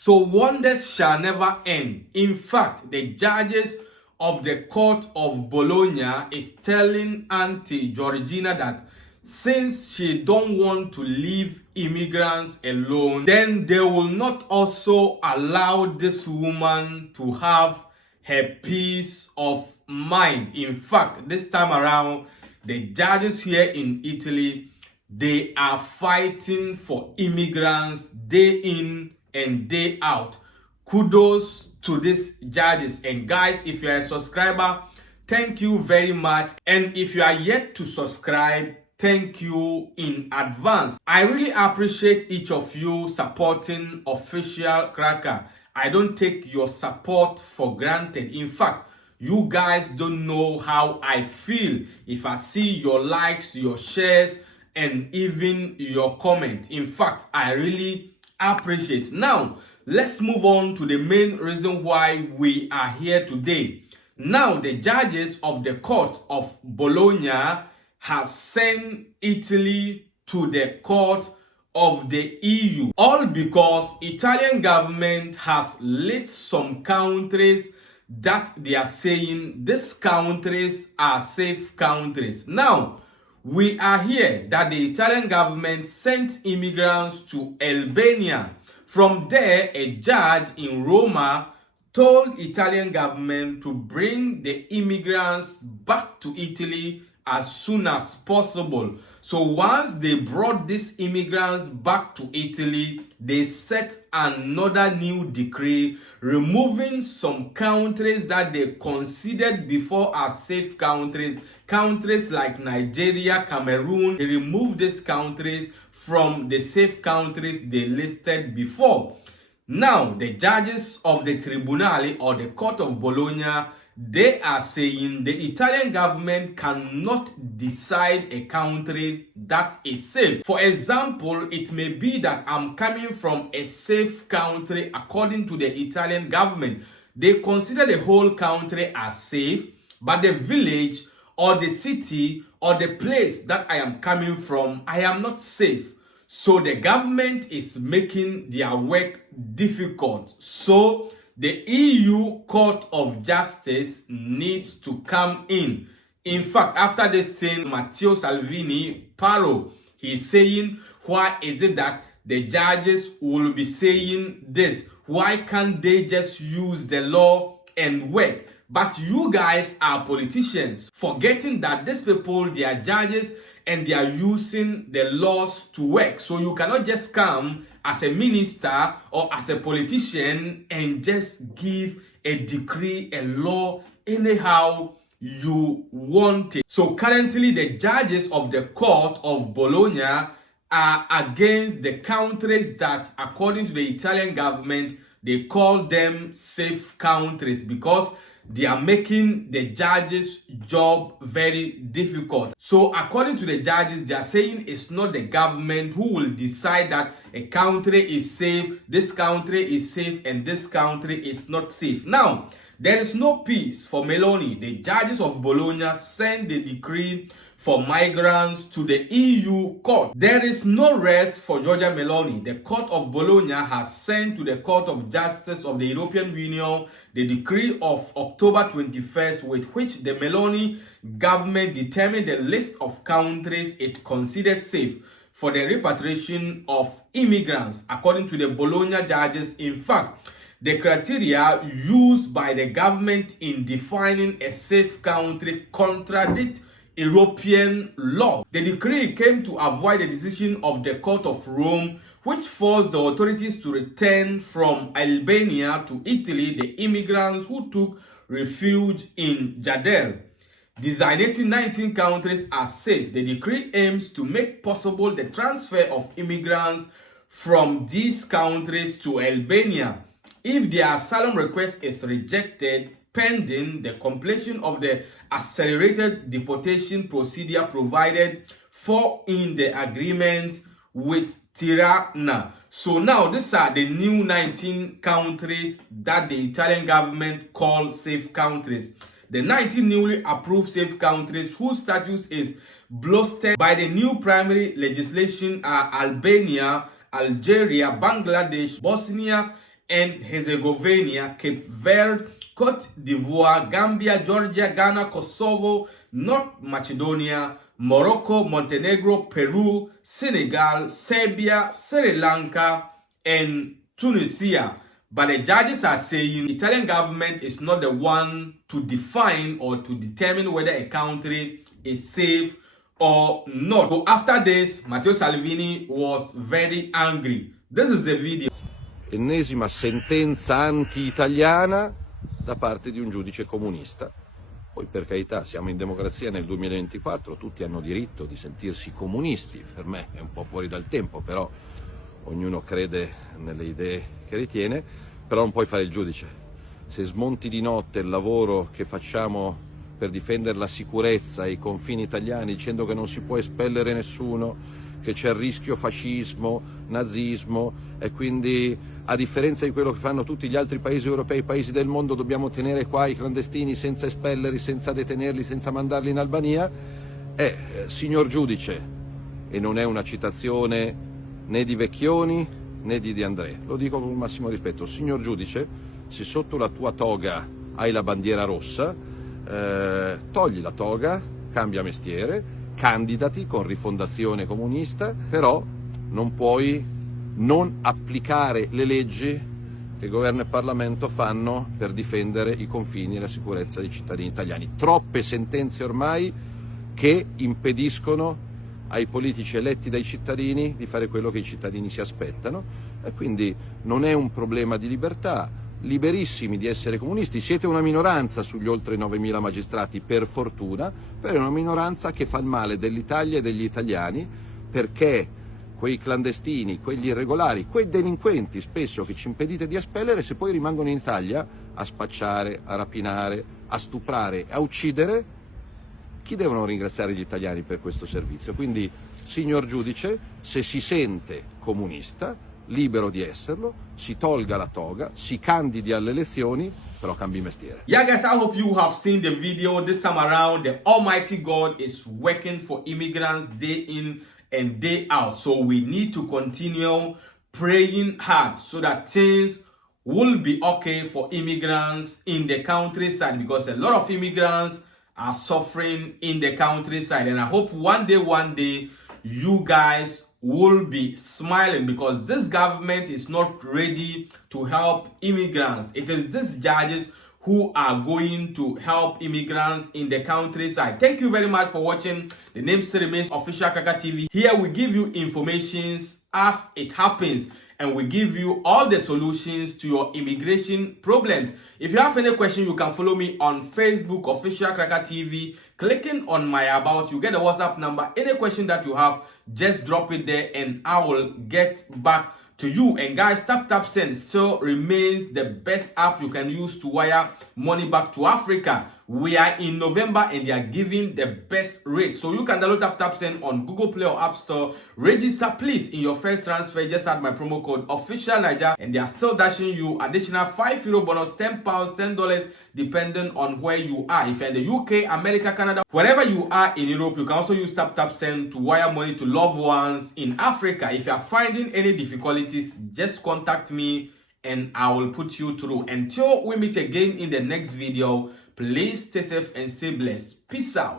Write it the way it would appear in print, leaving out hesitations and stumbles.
So wonders shall never end. In fact, the judges of the court of Bologna is telling Auntie Georgina that since she don't want to leave immigrants alone, then they will not also allow this woman to have her peace of mind. In fact, this time around, the judges here in Italy, they are fighting for immigrants day in and day out. Kudos to these judges. And guys, if you are a subscriber, thank you very much. And if you are yet to subscribe, thank you in advance. I really appreciate each of you supporting Official Cracker. I don't take your support for granted. In fact, you guys don't know how I feel if I see your likes, your shares, and even your comment. In fact, I really appreciate. Now, let's move on to the main reason why we are here today. Now, the judges of the court of Bologna has sent Italy to the court of the EU, all because Italian government has listed some countries that they are saying these countries are safe countries. Now, we are here that the Italian government sent immigrants to Albania. From there, a judge in Roma told Italian government to bring the immigrants back to Italy as soon as possible. So once they brought these immigrants back to Italy, they set another new decree removing some countries that they considered before as safe countries. Countries like Nigeria, Cameroon, they removed these countries from the safe countries they listed before. Now, the judges of the Tribunal or the court of Bologna, they are saying the Italian government cannot decide a country that is safe. For example, it may be that I'm coming from a safe country according to the Italian government. They consider the whole country as safe, but the village or the city or the place that I am coming from, I am not safe. So the government is making their work difficult. So the EU Court of Justice needs to come in. In fact, after this thing, Matteo Salvini, Paro, he's saying, why is it that the judges will be saying this? Why can't they just use the law and work? But you guys are politicians, forgetting that these people, they are judges and they are using the laws to work. So you cannot just come as a minister or as a politician and just give a decree, a law, anyhow you want it. So currently the judges of the court of Bologna are against the countries that, according to the Italian government, they call them safe countries because they are making the judges' job very difficult. So according to the judges, they are saying it's not the government who will decide that a country is safe, this country is safe, and this country is not safe. Now, there is no peace for Meloni. The judges of Bologna sent the decree for migrants to the EU court. There is no rest for Giorgia Meloni. The court of Bologna has sent to the Court of Justice of the European Union the decree of October 21st, with which the Meloni government determined the list of countries it considers safe for the repatriation of immigrants. According to the Bologna judges, in fact, the criteria used by the government in defining a safe country contradict European law. The decree came to avoid the decision of the Court of Rome, which forced the authorities to return from Albania to Italy the immigrants who took refuge in Giorgia. Designating 19 countries as safe, the decree aims to make possible the transfer of immigrants from these countries to Albania if their asylum request is rejected pending the completion of the accelerated deportation procedure provided for in the agreement with Tirana. So now these are the new 19 countries that the Italian government calls safe countries. The 19 newly approved safe countries whose status is bolstered by the new primary legislation are Albania, Algeria, Bangladesh, Bosnia and Herzegovina, Cape Verde, Cote d'Ivoire, Gambia, Georgia, Ghana, Kosovo, North Macedonia, Morocco, Montenegro, Peru, Senegal, Serbia, Sri Lanka, and Tunisia. But the judges are saying the Italian government is not the one to define or to determine whether a country is safe or not. So after this, Matteo Salvini was very angry. This is the video. Ennesima sentenza anti-italiana da parte di un giudice comunista. Poi, per carità, siamo in democrazia nel 2024, tutti hanno diritto di sentirsi comunisti, per me è un po' fuori dal tempo, però ognuno crede nelle idee che ritiene, però non puoi fare il giudice. Se smonti di notte il lavoro che facciamo per difendere la sicurezza e i confini italiani dicendo che non si può espellere nessuno, che c'è il rischio fascismo, nazismo, e quindi a differenza di quello che fanno tutti gli altri paesi europei, paesi del mondo, dobbiamo tenere qua i clandestini senza espellerli, senza detenerli, senza mandarli in Albania, signor giudice, e non è una citazione né di Vecchioni né di De André, lo dico con il massimo rispetto, signor giudice, se sotto la tua toga hai la bandiera rossa, togli la toga, cambia mestiere, candidati con Rifondazione Comunista, però non puoi non applicare le leggi che governo e Parlamento fanno per difendere i confini e la sicurezza dei cittadini italiani. Troppe sentenze ormai che impediscono ai politici eletti dai cittadini di fare quello che i cittadini si aspettano, e quindi non è un problema di libertà, liberissimi di essere comunisti, siete una minoranza sugli oltre 9.000 magistrati, per fortuna, però è una minoranza che fa il male dell'Italia e degli italiani, perché quei clandestini, quegli irregolari, quei delinquenti spesso che ci impedite di espellere, se poi rimangono in Italia a spacciare, a rapinare, a stuprare, a uccidere, chi devono ringraziare gli italiani per questo servizio? Quindi, signor giudice, se si sente comunista, libero di esserlo, si tolga la toga, si candidi alle elezioni, però cambi mestiere. Yeah guys, I hope you have seen the video. This time around, the Almighty God is working for immigrants day in and day out. So we need to continue praying hard so that things will be okay for immigrants in the countryside, because a lot of immigrants are suffering in the countryside. And I hope one day you guys will be smiling, because this government is not ready to help immigrants. It is these judges who are going to help immigrants in the countryside. Thank you very much for watching. The name still remains Official Cracker TV. Here we give you information as it happens, and we give you all the solutions to your immigration problems. If you have any question, you can follow me on Facebook, Official Cracker TV. Clicking on my about, you get a WhatsApp number. Any question that you have, just drop it there and I will get back to you. And guys, TapTapSend still remains the best app you can use to wire money back to Africa. We are in November and they are giving the best rates. So you can download TapTapSend on Google Play or App Store. Register please. In your first transfer, just add my promo code OFFICIALNiger, and they are still dashing you additional €5 bonus, £10, $10, depending on where you are. If you're in the UK, America, Canada, wherever you are in Europe, you can also use TapTapSend to wire money to loved ones in Africa. If you are finding any difficulties, just contact me and I will put you through. Until we meet again in the next video, please stay safe and stay blessed. Peace out.